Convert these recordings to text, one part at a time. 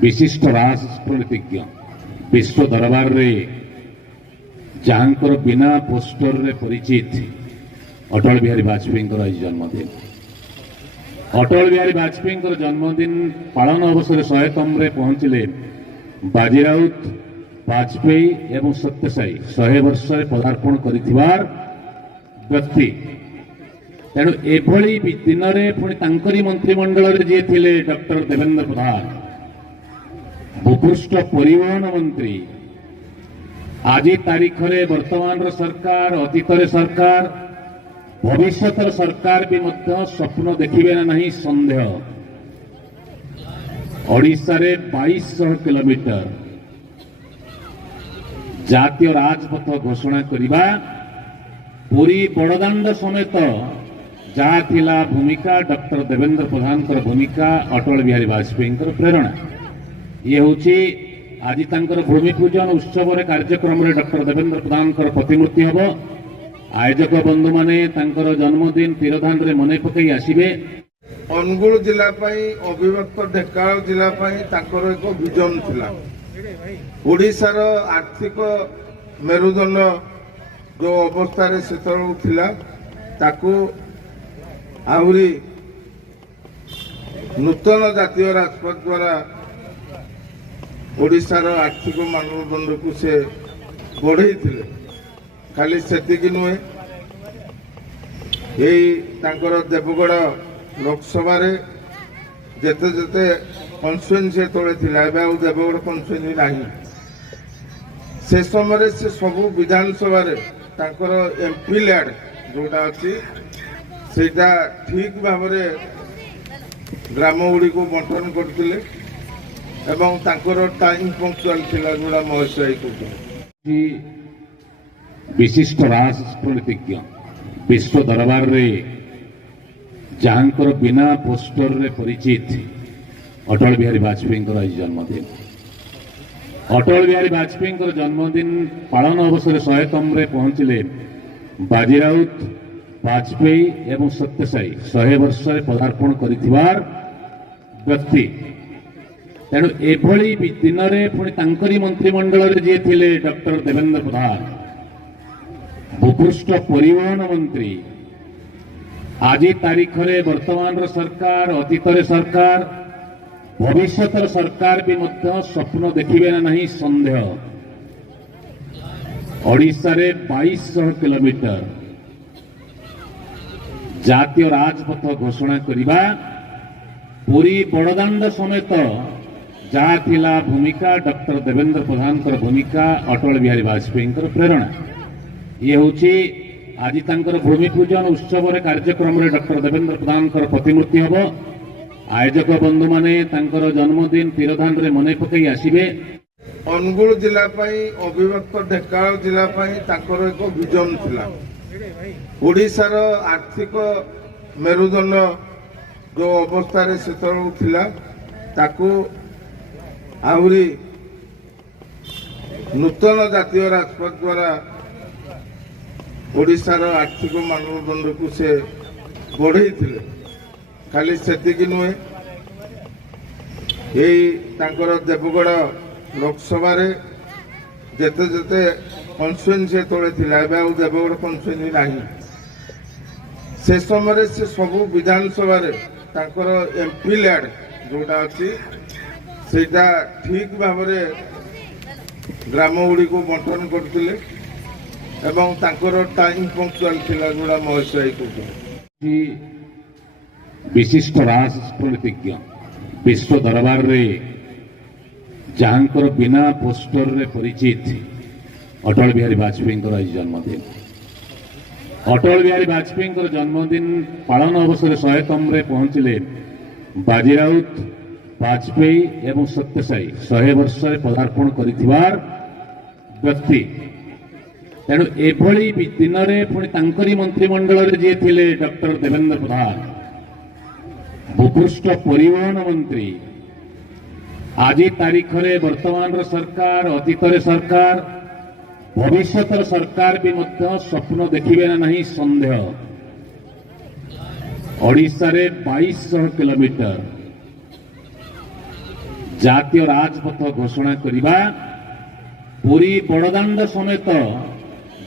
विशिष्ट राजनीतिज्ञ विश्व दरबार रे जहांकर बिना पोस्टर रे परिचित अटल बिहारी वाजपेयी आज जन्मदिन। अटल बिहारी वाजपेयी जन्मदिन पालन अवसर 100तम रे पहुंचले बाजीराउत वाजपेयी एवं सत्यसाई 100 वर्ष पदार्पण कर व्यक्ति। तेणु एभली दिन में पुणी मंत्रिमंडल जी थे डॉक्टर देवेंद्र प्रधान भूपृष्ठ परिवहन मंत्री। आज तारीख में वर्तमान सरकार अतीत सरकार भविष्य सरकार भी स्वप्न देखिबे ना नहीं संदेह। ओडिशा रे 2200 किलोमीटर जातीय राजपथ घोषणा करिबा पूरी बड़दाण्ड समेत जहाँ थिला भूमिका डॉक्टर देवेंद्र प्रधान भूमिका अटल बिहारी वाजपेयी प्रेरणा। ये हूँ आज तांकर भूमि पूजन उत्सव कार्यक्रम रे डॉक्टर देवेंद्र प्रधान प्रतिमूर्ति हम। आयोजक बंधु माने तांकर जन्मदिन तीरधान रे मने पकई आसिबे। अनुगुल जिला अविभक्त ढेंकानाल जिला तांकर एक विजन थिला। ओडिशार आर्थिक मेरुदंड जो अवस्था रे सेतल थिला ताकू आहरी नूतन जातीय राजपथ द्वारा ओडिशार आर्थिक मानदंड को से बढ़ई थिले। खाली सेतिकी नुहे यही तांकर देवगढ़ लोकसभा रे जेते जेते कन्स्टिट्यूएंसी तले थिला एबे देवगढ़ कन्स्टिट्यूएंसी नाही। से समय से सबु विधानसभा रे तांकर एमपी लैड जोटा अछि सेटा ठीक भाव ग्राम गुड़ी को बंटन करथिले एवं तांकर टाइम पंक्चुअल थिला जोड़ा महेश भाई विशिष्ट राजनीतिज्ञ विश्व दरबार रे जहांकर बिना पोस्टर रे परिचित अटल बिहारी वाजपेयी आज जन्मदिन। अटल बिहारी वाजपेयी जन्मदिन पालन अवसर 100तम रे पहुंचले बाजीराउत वाजपेयी एवं सत्यसाई 100 वर्ष पदार्पण कर व्यक्ति। तेणु एभली दिन में पुणी मंत्रिमंडल जी थे डॉक्टर देवेंद्र प्रधान भूपृष्ठ परिवहन मंत्री। आज तारीख में वर्तमान सरकार अतीत सरकार भविष्य सरकार भी स्वप्न देखिबे ना नहीं संदेह। ओडिशा रे 2200 किलोमीटर जातीय राजपथ घोषणा करिबा पूरी बड़दाण्ड समेत जहाँ थिला भूमिका डॉक्टर देवेंद्र प्रधान भूमिका अटल बिहारी वाजपेयी प्रेरणा। ये हूँ आज तांकर भूमि पूजन उत्सव कार्यक्रम रे डॉक्टर देवेंद्र प्रधान प्रतिमूर्ति हम। आयोजक बंधु माने तांकर जन्मदिन तीरधान रे मने पकई आसिबे। अनुगुल जिला अविभक्त ढेंकानाल जिला तांकर एक विजन थिला। ओडिशार आर्थिक मेरुदंड जो अवस्था रे सेतल थिला ताकू आहरी नूतन जातीय राजपथ द्वारा ओडिशार आर्थिक मानदंड को से बढ़ई थिले। खाली सेतिकी नुहे यही तांकर देवगढ़ लोकसभा रे जेते जेते कन्स्टिट्यूएंसी तले थिला एबे देवगढ़ कन्स्टिट्यूएंसी नाही। से समय से सबु विधानसभा रे तांकर एमपी लैड जोटा अछि सेटा ठीक भाव ग्राम गुड़ी को बंटन करथिले एवं तांकर टाइम पंक्चुअल थिला जोड़ा महेश भाई विशिष्ट राजनीतिज्ञ विश्व दरबार रे जहांकर बिना पोस्टर रे परिचित अटल बिहारी वाजपेयी आज जन्मदिन। अटल बिहारी वाजपेयी जन्मदिन पालन अवसर 100तम रे पहुंचले बाजीराउत वाजपेयी एवं सत्यसाई 100 वर्ष पदार्पण कर व्यक्ति। तेणु एभली दिन में पुणी मंत्रिमंडल जी थे डॉक्टर देवेंद्र प्रधान भूपृष्ठ परिवहन मंत्री। आज तारीख में वर्तमान सरकार अतीत सरकार भविष्य सरकार भी स्वप्न देखिबे ना नहीं संदेह। ओडिशा रे 2200 किलोमीटर ଜାତୀୟ ରାଜପଥ ଘୋଷଣା କରିବା, ପୁରୀ ବଡ଼ଦାଣ୍ଡ ସମେତ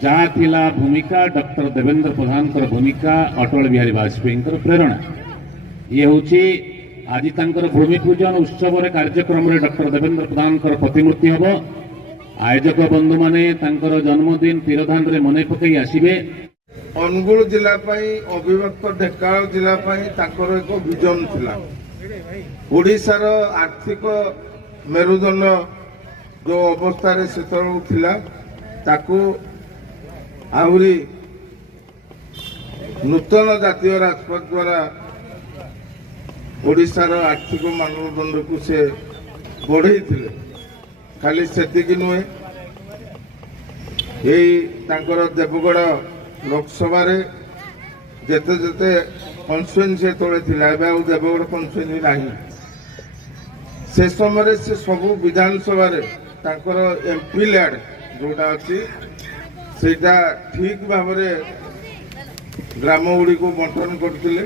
ଯାହା ଥିଲା ଭୂମିକା ଡକ୍ଟର ଦେବେନ୍ଦ୍ର ପ୍ରଧାନଙ୍କର ଭୂମିକା ଅଟଳ ବିହାରୀ ବାଜପେୟୀଙ୍କର ପ୍ରେରଣା। ଇଏ ହେଉଛି ଆଜି ତାଙ୍କର ଭୂମି ପୂଜନ ଉତ୍ସବରେ କାର୍ଯ୍ୟକ୍ରମରେ ଡକ୍ଟର ଦେବେନ୍ଦ୍ର ପ୍ରଧାନଙ୍କର ପ୍ରତିମୂର୍ତ୍ତି ହେବ। ଆୟୋଜକ ବନ୍ଧୁମାନେ ତାଙ୍କର ଜନ୍ମଦିନ ତୀରଧାନରେ ମନେ ପକାଇ ଆସିବେ। ଅନୁଗୁଳ ଜିଲ୍ଲା ପାଇଁ ଅବିଭକ୍ତ ଢେଙ୍କାନାଳ ଜିଲ୍ଲା ପାଇଁ ତାଙ୍କର ଏକ ଭିଜନ ଥିଲା। ଓଡ଼ିଶାର ଆର୍ଥିକ ମେରୁଦଣ୍ଡ ଯେଉଁ ଅବସ୍ଥାରେ ସେତେବେଳକୁ ଥିଲା ତାକୁ ଆହୁରି ନୂତନ ଜାତୀୟ ରାଜପଥ ଦ୍ୱାରା ଓଡ଼ିଶାର ଆର୍ଥିକ ମାନଦଣ୍ଡକୁ ସେ ବଢ଼େଇଥିଲେ। ଖାଲି ସେତିକି ନୁହେଁ, ଏଇ ତାଙ୍କର ଦେବଗଡ଼ ଲୋକସଭାରେ ଯେତେ ଯେତେ କନଷ୍ଟିଚୁଏନ୍ସି ସେତେବେଳେ ଥିଲା, ଏବେ ଆଉ ଦେବଗଡ଼ କନଷ୍ଟିଚୁଏନ୍ସି ନାହିଁ। ସେ ସମୟରେ ସେ ସବୁ ବିଧାନସଭାରେ ତାଙ୍କର ଏମ୍ପି ଲ୍ୟାଡ୍ ଯେଉଁଟା ଅଛି ସେଇଟା ଠିକ୍ ଭାବରେ ଗ୍ରାମଗୁଡ଼ିକୁ ବଣ୍ଟନ କରିଥିଲେ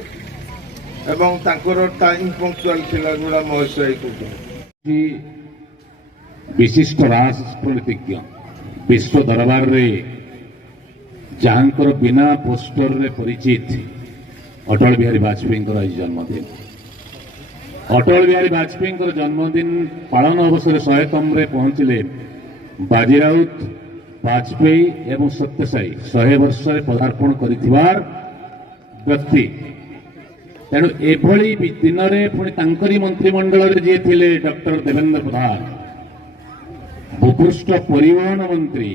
ଏବଂ ତାଙ୍କର ଟାଇମ୍ ପଙ୍କ୍ଚୁଆଲ ଥିଲା, ଯେଉଁଟା ମହେଶ ଭାଇ କହୁଥିଲେ। ବିଶିଷ୍ଟ ରାଜନୀତିଜ୍ଞ ବିଶ୍ୱ ଦରବାରରେ ଯାହାଙ୍କର ବିନା ପୋଷ୍ଟରରେ ପରିଚିତ ଅଟଳ ବିହାରୀ ବାଜପେୟୀଙ୍କର ଆଜି ଜନ୍ମଦିନ। ଅଟଳ ବିହାରୀ ବାଜପେୟୀଙ୍କର ଜନ୍ମଦିନ ପାଳନ ଅବସରରେ 100ତମରେ ପହଞ୍ଚିଲେ ବାଜିରାଉତ, ବାଜପେୟୀ ଏବଂ ସତ୍ୟସାଇ 100 ବର୍ଷରେ ପଦାର୍ପଣ କରିଥିବାର ବ୍ୟକ୍ତି। ତେଣୁ ଏଭଳି ଦିନରେ ପୁଣି ତାଙ୍କରି ମନ୍ତ୍ରିମଣ୍ଡଳରେ ଯିଏ ଥିଲେ ଡକ୍ଟର ଦେବେନ୍ଦ୍ର ପ୍ରଧାନ, ଭୂପୃଷ୍ଠ ପରିବହନ ମନ୍ତ୍ରୀ।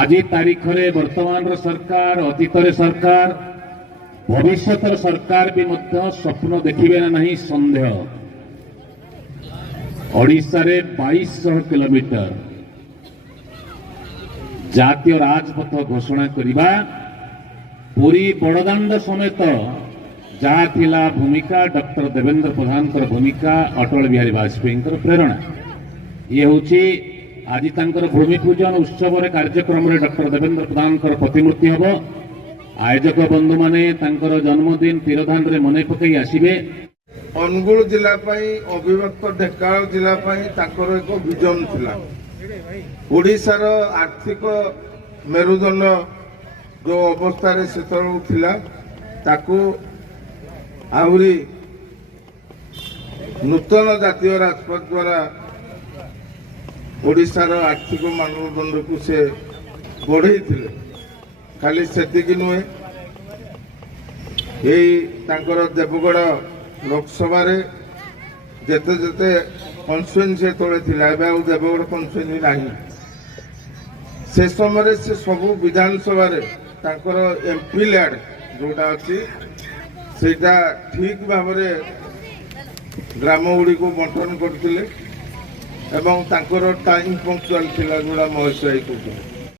ଆଜି ତାରିଖରେ ବର୍ତ୍ତମାନର ସରକାର, ଅତୀତରେ ସରକାର, ଭବିଷ୍ୟତର ସରକାର ବି ମଧ୍ୟ ସ୍ୱପ୍ନ ଦେଖିବେ ନା ନାହିଁ ସନ୍ଦେହ। ଓଡ଼ିଶାରେ 2200 କିଲୋମିଟର ଜାତୀୟ ରାଜପଥ ଘୋଷଣା କରିବା, ପୁରୀ ବଡ଼ଦାଣ୍ଡ ସମେତ ଯାହା ଥିଲା ଭୂମିକା ଡକ୍ଟର ଦେବେନ୍ଦ୍ର ପ୍ରଧାନଙ୍କର ଭୂମିକା ଅଟଳ ବିହାରୀ ବାଜପେୟୀଙ୍କର ପ୍ରେରଣା। ଇଏ ହେଉଛି ଆଜି ତାଙ୍କର ଭୂମି ପୂଜନ ଉତ୍ସବରେ କାର୍ଯ୍ୟକ୍ରମରେ ଡକ୍ଟର ଦେବେନ୍ଦ୍ର ପ୍ରଧାନଙ୍କର ପ୍ରତିମୂର୍ତ୍ତି ହେବ। ଆୟୋଜକ ବନ୍ଧୁମାନେ ତାଙ୍କର ଜନ୍ମଦିନ ତୀରଧାନରେ ମନେ ପକାଇ ଆସିବେ। ଅନୁଗୁଳ ଜିଲ୍ଲା ପାଇଁ ଅବିଭକ୍ତ ଢେଙ୍କାନାଳ ଜିଲ୍ଲା ପାଇଁ ତାଙ୍କର ଏକ ଭିଜନ ଥିଲା। ଓଡ଼ିଶାର ଆର୍ଥିକ ମେରୁଦଣ୍ଡ ଯେଉଁ ଅବସ୍ଥାରେ ସେତେବେଳକୁ ଥିଲା ତାକୁ ଆହୁରି ନୂତନ ଜାତୀୟ ରାଜପଥ ଦ୍ୱାରା ଓଡ଼ିଶାର ଆର୍ଥିକ ମାନଦଣ୍ଡକୁ ସେ ବଢ଼େଇଥିଲେ। ଖାଲି ସେତିକି ନୁହେଁ, ଏଇ ତାଙ୍କର ଦେବଗଡ଼ ଲୋକସଭାରେ ଯେତେ ଯେତେ କନଷ୍ଟିଚୁଏନ୍ସି ସେତେବେଳେ ଥିଲା, ଏବେ ଆଉ ଦେବଗଡ଼ କନଷ୍ଟିଚୁଏନ୍ସି ନାହିଁ। ସେ ସମୟରେ ସେ ସବୁ ବିଧାନସଭାରେ ତାଙ୍କର ଏମ୍ପି ଲ୍ୟାଡ୍ ଯେଉଁଟା ଅଛି ସେଇଟା ଠିକ୍ ଭାବରେ ଗ୍ରାମଗୁଡ଼ିକୁ ବଣ୍ଟନ କରିଥିଲେ ଏବଂ ତାଙ୍କର ଟାଇମ୍ ପଙ୍କ୍ଚୁଆଲ ଥିଲା, ଯେଉଁଟା ମହେଶ ଭାଇ କହୁଥିଲେ।